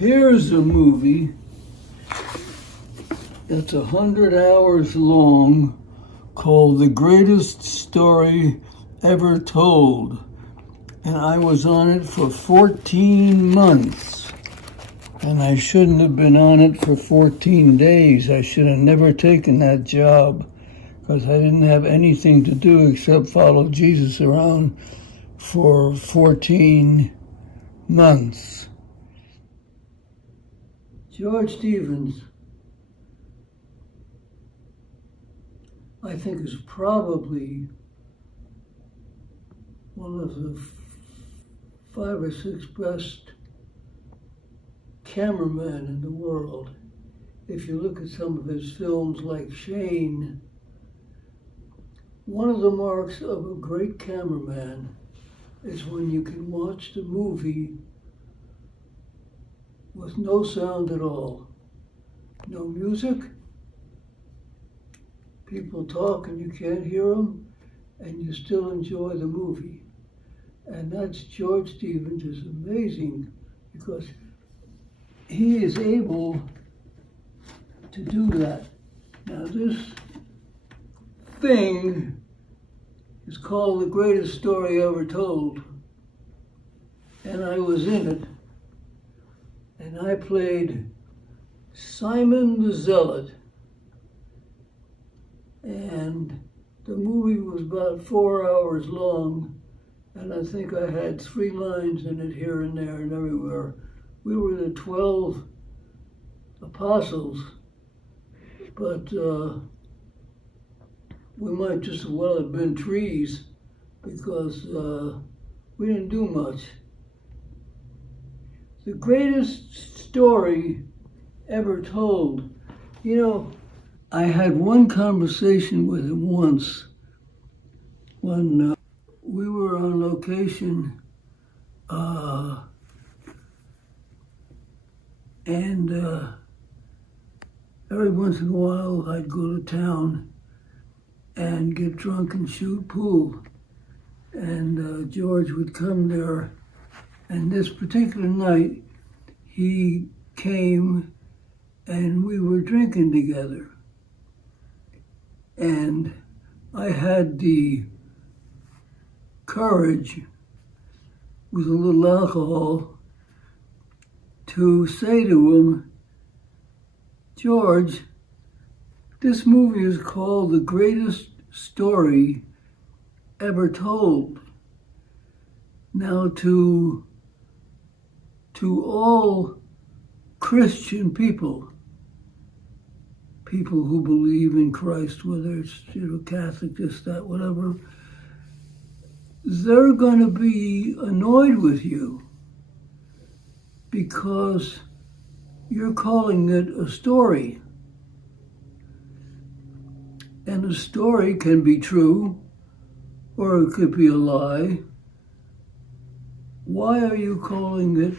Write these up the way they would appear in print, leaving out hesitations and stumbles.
Here's a movie that's 100 hours long called The Greatest Story Ever Told. And I was on it for 14 months. And I shouldn't have been on it for 14 days. I should have never taken that job because I didn't have anything to do except follow Jesus around for 14 months. George Stevens, I think, is probably one of the 5 or 6 best cameramen in the world. If you look at some of his films like Shane, one of the marks of a great cameraman is when you can watch the movie with no sound at all. No music, people talk and you can't hear them, and you still enjoy the movie. And that's George Stevens is amazing because he is able to do that. Now this thing is called The Greatest Story Ever Told. And I was in it. And I played Simon the Zealot. And the movie was about 4 hours long. And I think I had 3 lines in it here and there and everywhere. We were the 12 apostles, but we might just as well have been trees because we didn't do much. The greatest story ever told. You know, I had one conversation with him once when we were on location and every once in a while I'd go to town and get drunk and shoot pool. And George would come there. And this particular night, he came and we were drinking together. And I had the courage, with a little alcohol, to say to him, George, this movie is called The Greatest Story Ever Told. Now to all Christian people who believe in Christ, whether it's Catholic, this, that, whatever, they're going to be annoyed with you because you're calling it a story. And a story can be true, or it could be a lie. Why are you calling it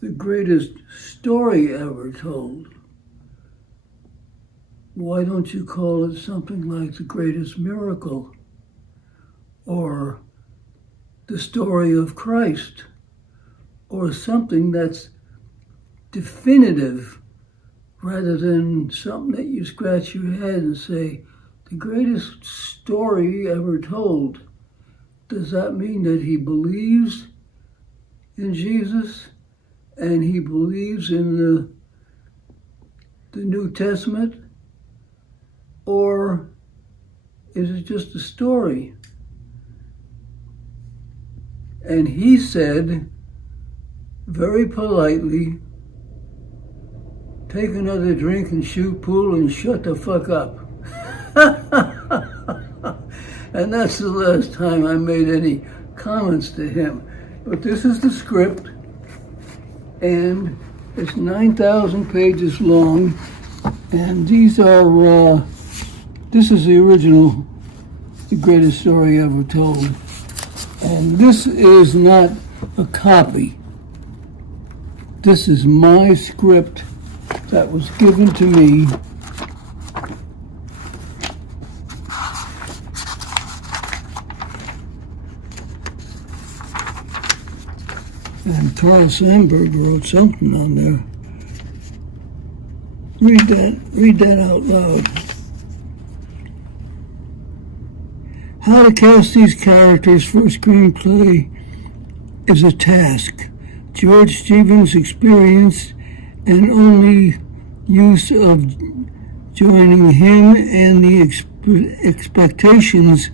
the greatest story ever told? Why don't you call it something like the greatest miracle, or the story of Christ, or something that's definitive rather than something that you scratch your head and say, the greatest story ever told? Does that mean that he believes in Jesus and he believes in the New Testament? Or is it just a story? And he said, very politely, take another drink and shoot pool and shut the fuck up. And that's the last time I made any comments to him. But this is the script, and it's 9,000 pages long, and these are, this is the original, The Greatest Story Ever Told. And this is not a copy. This is my script that was given to me And Carl Sandburg wrote something on there. Read that out loud. How to cast these characters for a screenplay is a task. George Stevens' experience and only use of joining him and the expectations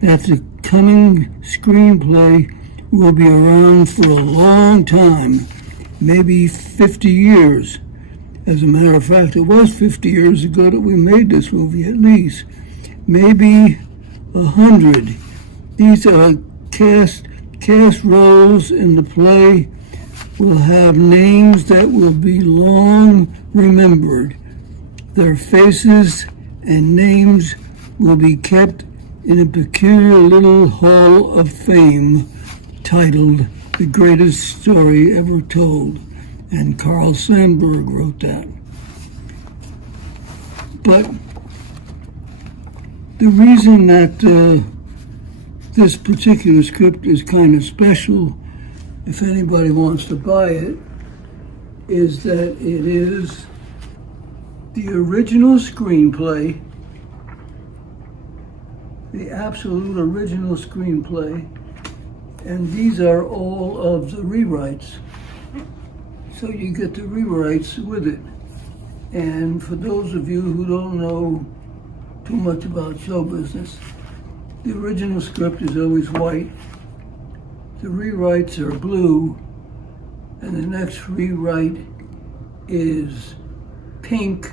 that the coming screenplay will be around for a long time, maybe 50 years. As a matter of fact, it was 50 years ago that we made this movie, at least. Maybe 100. These are cast roles in the play will have names that will be long remembered. Their faces and names will be kept in a peculiar little hall of fame titled The Greatest Story Ever Told. And Carl Sandburg wrote that. But the reason that this particular script is kind of special, if anybody wants to buy it, is that it is the original screenplay, the absolute original screenplay, and these are all of the rewrites. So you get the rewrites with it. And for those of you who don't know too much about show business, the original script is always white, the rewrites are blue, and the next rewrite is pink,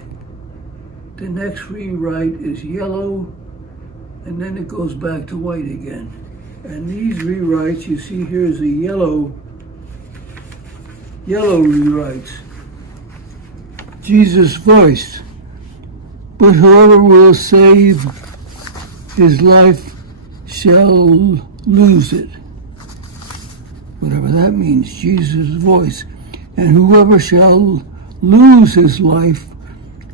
the next rewrite is yellow, and then it goes back to white again. And these rewrites you see here is a yellow rewrites. Jesus' voice. But whoever will save his life shall lose it. Whatever that means, Jesus' voice. And whoever shall lose his life,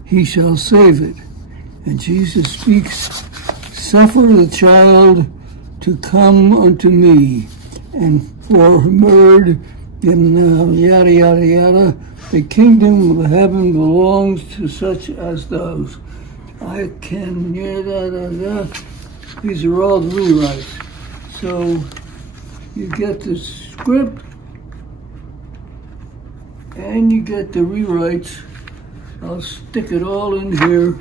he shall save it. And Jesus speaks, suffer the child to come unto me, and for word in yada yada yada, the kingdom of heaven belongs to such as those. I can yada. These are all the rewrites. So you get the script and you get the rewrites. I'll stick it all in here,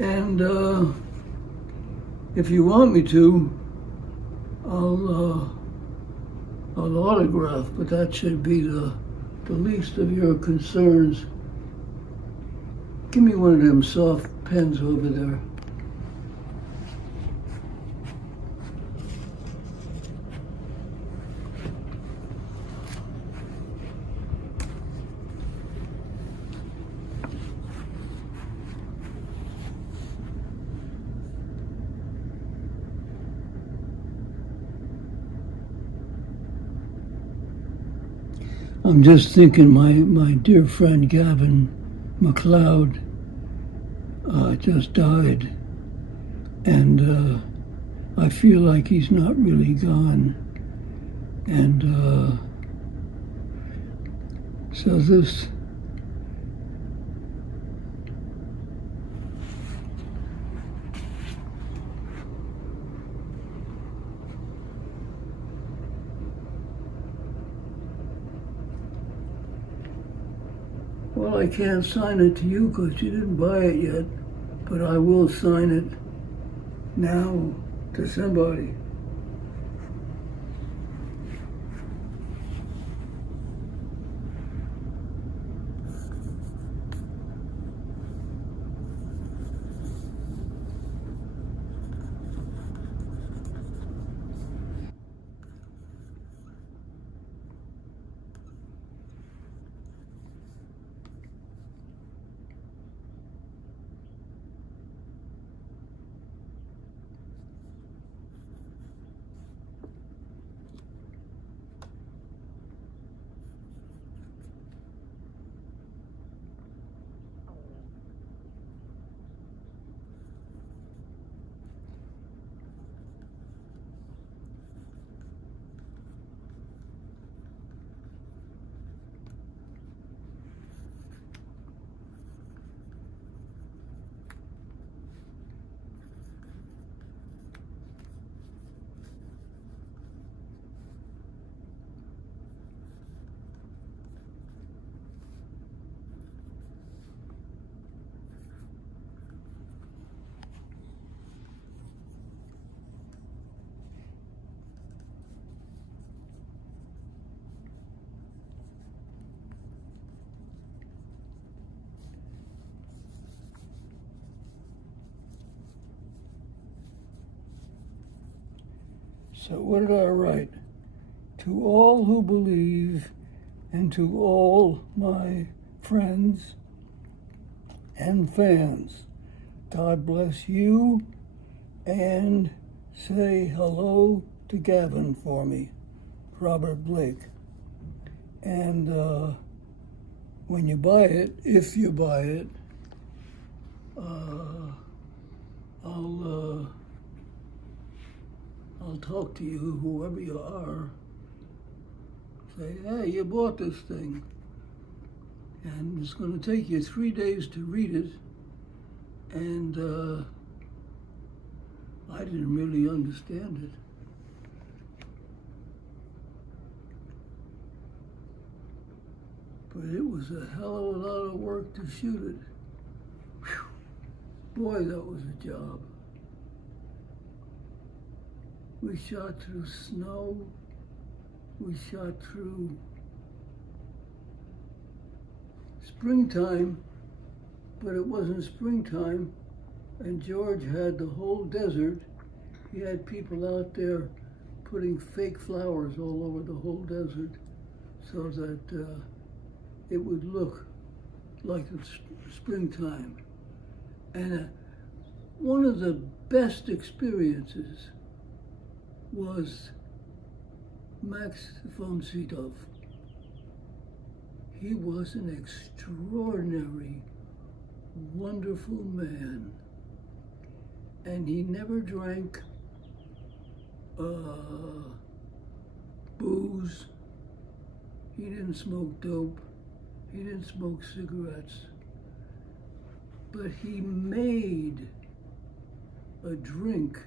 and if you want me to, I'll autograph, but that should be the least of your concerns. Give me one of them soft pens over there. I'm just thinking my dear friend Gavin MacLeod just died, and I feel like he's not really gone. And so this well, I can't sign it to you because you didn't buy it yet, but I will sign it now to somebody. So what did I write? To all who believe and to all my friends and fans, God bless you, and say hello to Gavin for me, Robert Blake. And when you buy it, if you buy it, I'll talk to you, whoever you are. Say, hey, you bought this thing. And it's going to take you 3 days to read it. And I didn't really understand it. But it was a hell of a lot of work to shoot it. Whew. Boy, that was a job. We shot through snow. We shot through springtime, but it wasn't springtime, and George had the whole desert. He had people out there putting fake flowers all over the whole desert so that it would look like it's springtime. And one of the best experiences was Max von Sydow. He was an extraordinary, wonderful man. And he never drank booze. He didn't smoke dope. He didn't smoke cigarettes. But he made a drink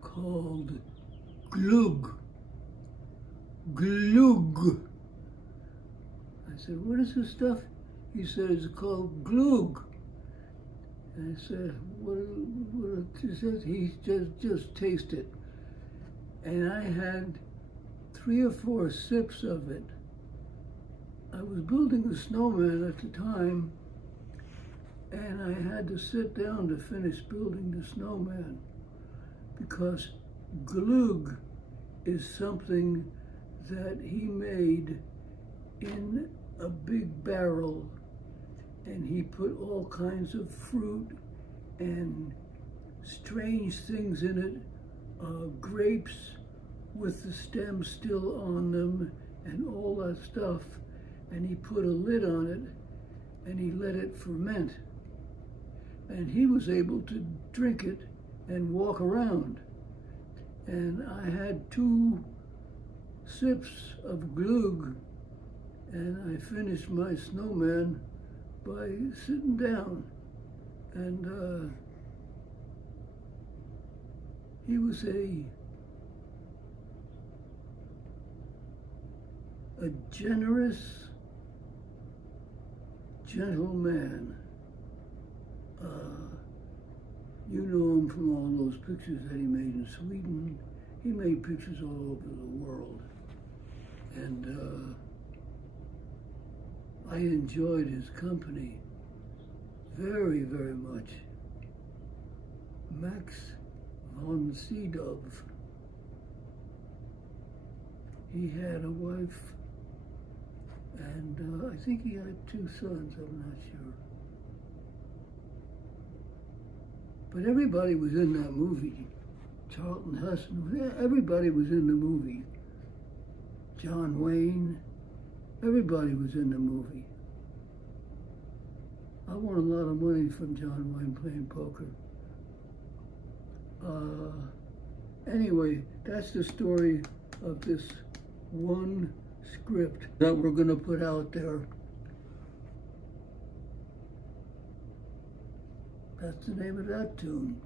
called glug. Glug. I said, what is this stuff? He said, it's called glug. And I said, what? He said, he just taste it. And I had 3 or 4 sips of it. I was building a snowman at the time, and I had to sit down to finish building the snowman because glug is something that he made in a big barrel, and he put all kinds of fruit and strange things in it, grapes with the stems still on them and all that stuff, and he put a lid on it and he let it ferment, and he was able to drink it and walk around. And I had 2 sips of glug, and I finished my snowman by sitting down. And he was a generous, gentle man. You know him from all those pictures that he made in Sweden. He made pictures all over the world. And I enjoyed his company very, very much. Max von Sydow. He had a wife, and I think he had 2 sons, I'm not sure. But everybody was in that movie. Charlton Heston, everybody was in the movie. John Wayne, everybody was in the movie. I won a lot of money from John Wayne playing poker. Anyway, that's the story of this one script that we're going to put out there. That's the name of that tune.